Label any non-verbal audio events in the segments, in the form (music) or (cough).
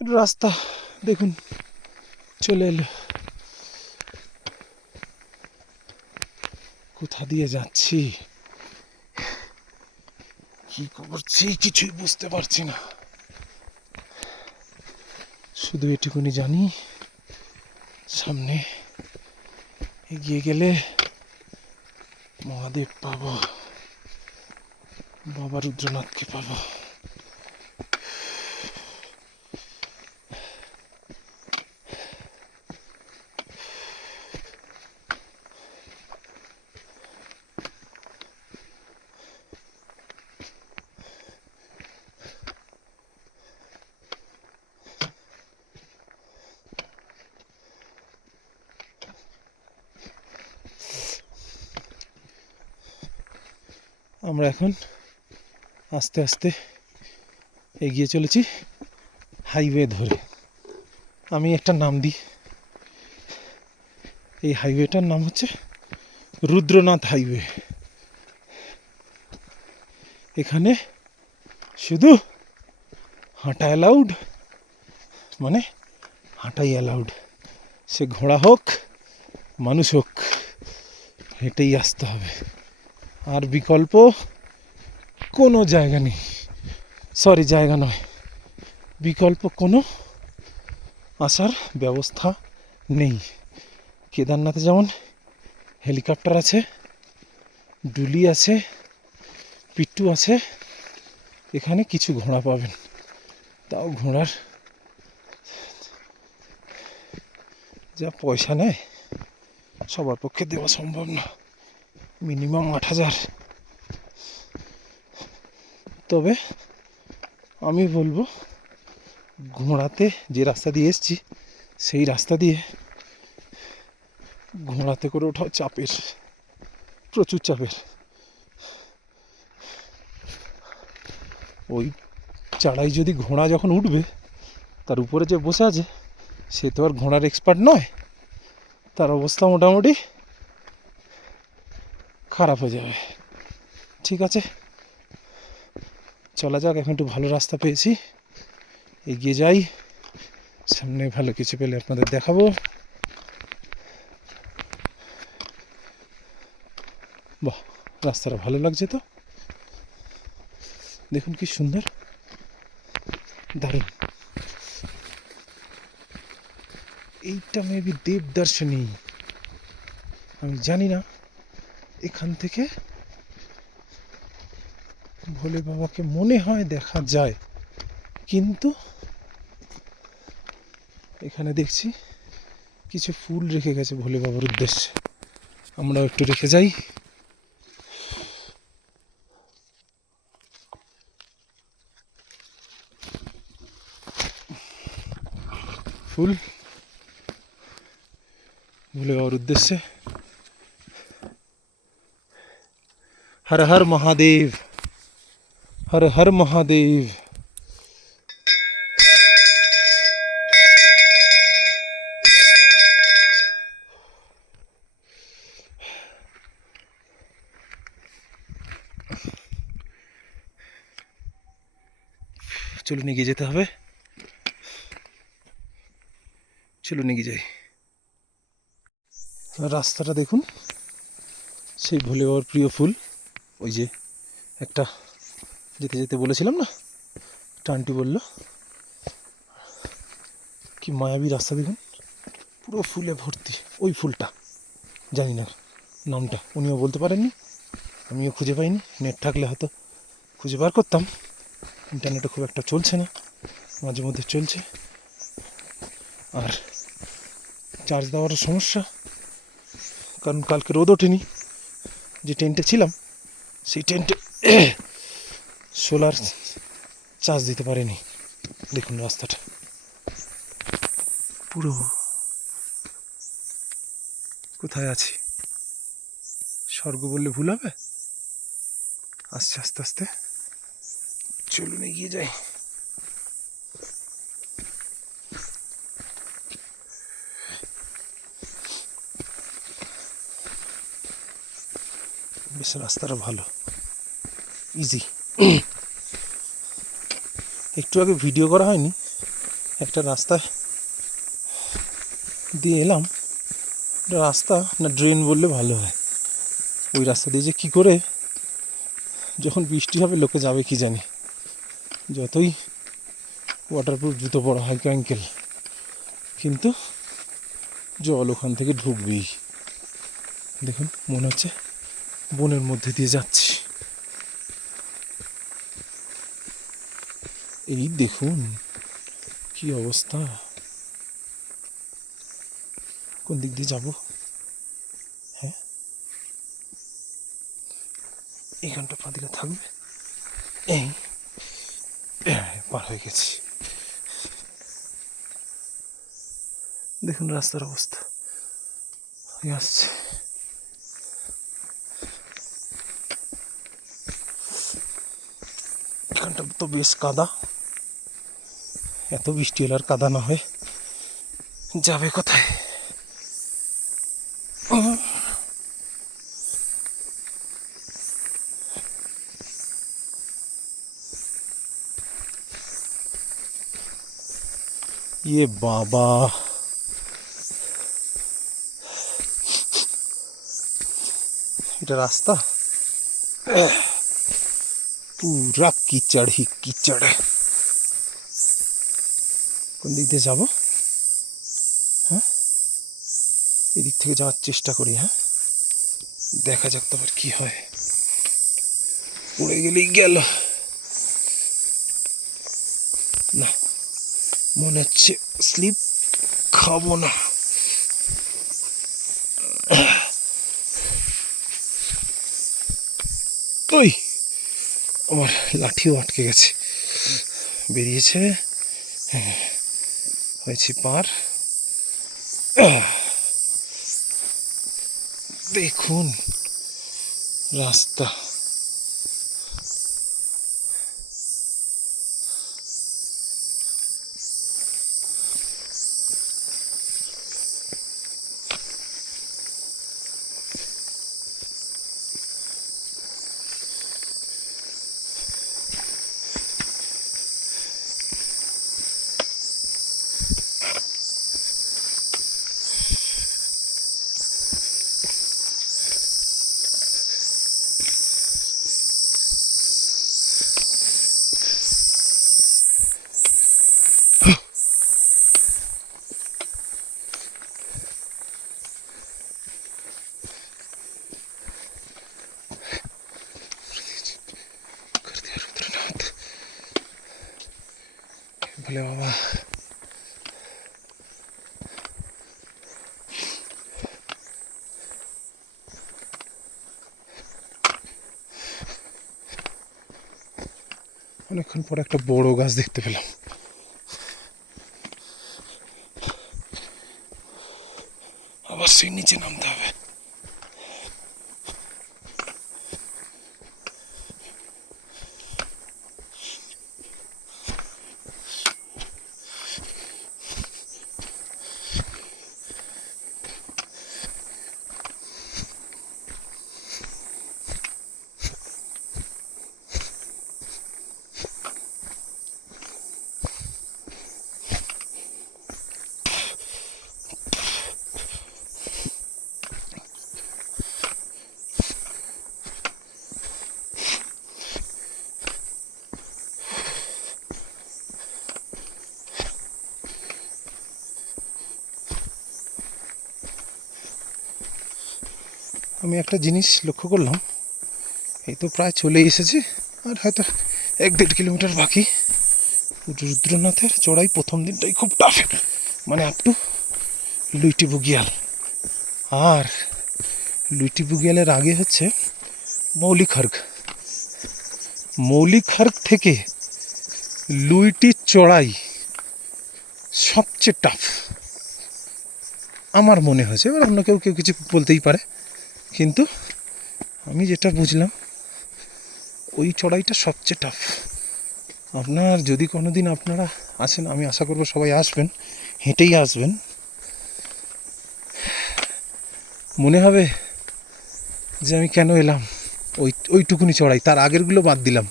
রাস্তা দেখুন, চলে এলো। কোথা দিয়ে যাচ্ছি? কি করছি কিছুই বুঝতে পারছি না। শুধু এটুকুনি জানি, সামনে এগিয়ে গেলে মহাদেব পাবো, বাবা রুদ্রনাথকে পাবো। আমরা এখন আস্তে আস্তে এগিয়ে চলেছি হাইওয়ে ধরে। আমি একটা নাম দিই। এই হাইওয়েটার নাম হচ্ছে রুদ্রনাথ হাইওয়ে। এখানে শুধু হাঁটা অ্যালাউড মানে হাঁটাই অ্যালাউড। সে ঘোড়া হোক, মানুষ হোক, হেঁটেই আসতে হবে। আর বিকল্প কোনো জায়গা নেই। সরি জায়গা নয়। বিকল্প কোনো আসার ব্যবস্থা নেই। কেদারনাথে যেমন হেলিকপ্টার আছে, ডুলি আছে, পিট্টু আছে, এখানে কিছু ঘোড়া পাবেন। তাও ঘোড়ার যা পয়সা নেয়, সবার পক্ষে দেওয়া সম্ভব না। মিনিমাম আট হাজার। তবে আমি বলব, ঘোড়াতে যে রাস্তা দিয়ে এসছি, সেই রাস্তা দিয়ে ঘোড়াতে করে ওঠাও চাপের, প্রচুর চাপের। ওই চাড়াই যদি ঘোড়া যখন উঠবে, তার উপরে যে বসে আছে, সে তো আর ঘোড়ার এক্সপার্ট নয়। তার অবস্থা মোটামুটি খারাপ হয়ে যাবে। ঠিক আছে? চলা যাক, এখন একটু ভালো রাস্তা পেয়েছি। এগিয়ে যাই। সামনে ভালো কিছু পেলে আপনাদের দেখাবো। বাহ, রাস্তাটা ভালো লাগছে তো। দেখুন কি সুন্দর। দারুণ। এইটা মেবি দেবদর্শনী। আমি জানি না। এখান থেকে ভোলে বাবাকে মনে হয় দেখা যায়। কিন্তু এখানে দেখছি কিছু ফুল রেখে গেছে ভোলে বাবার উদ্দেশ্যে। আমরাও একটু রেখে যাই। ফুল ভোলে বাবার উদ্দেশ্যে হর হর মহাদেব হর হর মহাদেব চলুন এগিয়ে যেতে হবে চলুন এগিয়ে যাই রাস্তাটা দেখুন সেই ভুলে বাবার প্রিয় ফুল ওই যে একটা যেতে যেতে বলেছিলাম না? টানটি বলল, কি মায়াবী রাস্তা দেখুন, পুরো ফুলে ভর্তি ওই ফুলটা, জানি না নামটা, উনিও বলতে পারেননি, আমিও খুঁজে পাইনি, নেট থাকলে হয়তো খুঁজে বার করতাম, ইন্টারনেটে খুব একটা চলছে না, মাঝে মধ্যে চলছে, আর চার্জ দেওয়ারও সমস্যা, কারণ কালকে রোদ ওঠেনি, যে টেন্টে ছিলাম সেই টেন্টে সোলার চার্জ দিতে পারেনি। দেখুন রাস্তাটা। পুরো কোথায় আছি? স্বর্গ বললে ভুল হবে? আস্তে আস্তে আস্তে। চলুন এগিয়ে যাই। বেশ, রাস্তাটা ভালো। ইজি (clears throat) একটু আগে ভিডিও করা হয়নি। একটা রাস্তা দিয়ে এলাম। রাস্তা, না ড্রেন বললে ভালো হয়। ওই রাস্তা দিয়ে যে কী করে যখন বৃষ্টি হবে, লোকে যাবে কি জানি। যতই ওয়াটারপ্রুফ জুতো পরা হয় ক্যাঙ্কেল কিন্তু জল ওখান থেকে ঢুকবেই। দেখুন, মনে হচ্ছে বনের মধ্যে দিয়ে যাচ্ছি। এই দেখুন, কি অবস্থা? কোন দিক দিয়ে যাব? হ্যাঁ? এখানটা পাদিকে থাকবে? এই পার হয়ে গেছি। দেখুন রাস্তার অবস্থা। আসছে। এখানটা তো বেশ কাদা। এত বৃষ্টি হলে আর কাদা না হয়। যাবে কোথায়। ইয়ে বাবা। এটা রাস্তা? পুরা কিচড়, হি কিচড়। কোন দিক দিয়ে যাব? হ্যাঁ? এদিক থেকে যাওয়ার চেষ্টা করি হ্যাঁ? দেখা যাক তোমার কি হয়। পড়ে গেলেই গেল। না, মনে হচ্ছে স্লিপ খাব না। ওই, আমার লাঠিও আটকে গেছে। বেরিয়েছে? হ্যাঁ। হয়েছি পার আহ! দেখুন রাস্তা বলে বাবা। অনেকক্ষণ পরে একটা বড় গাছ দেখতে পেলাম। আবার সেই নিচে নামতে হবে। আমি একটা জিনিস লক্ষ্য করলাম। এই তো প্রায় চলে এসেছি, আর হয়তো এক দেড় কিলোমিটার বাকি। রুদ্রনাথের চড়াই প্রথম দিনটাই খুব টাফ মানে আপ টু লুইটি বুগিয়াল আর লুইটি বুগিয়ালের আগে হচ্ছে মৌলিখার্গ মৌলিখার্গ থেকে লুইটি চড়াই সবচেয়ে টাফ আমার মনে হয়েছে, এবার অন্য কেউ কেউ কিছু বলতেই পারে। কিন্তু আমি যেটা বুঝলাম, ওই চড়াইটা সবচেয়ে টাফ আপনার যদি কোনো দিন আপনারা আসেন, আমি আশা করব সবাই আসবেন, হেঁটেই আসবেন। মনে হবে যে আমি কেন এলাম? ওই, ওইটুকুনি চড়াই, তার আগেরগুলো বাদ দিলাম।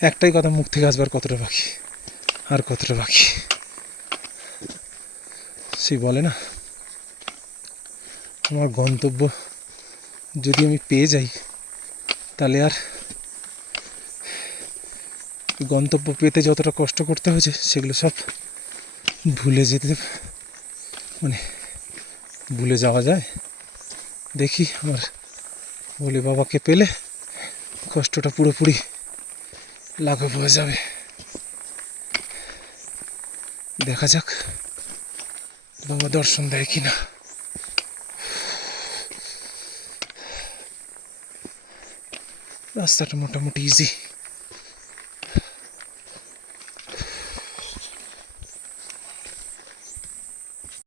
একটাই কথা মুখ থেকে আসবার কতটা বাকি? আর কতটা বাকি? সেই বলে না? আমার গন্তব্য যদি আমি পেয়ে যাই, তাহলে আর গন্তব্য পেতে যতটা কষ্ট করতে হয়েছে, সেগুলো সব ভুলে যেতে মানে ভুলে যাওয়া যায়। দেখি আমার বলে বাবাকে পেলে কষ্টটা পুরোপুরি লাঘব হয়ে যাবে। দেখা যাক বাবা দর্শন দেয় কিনা। রাস্তাটা মোটামুটি ইজি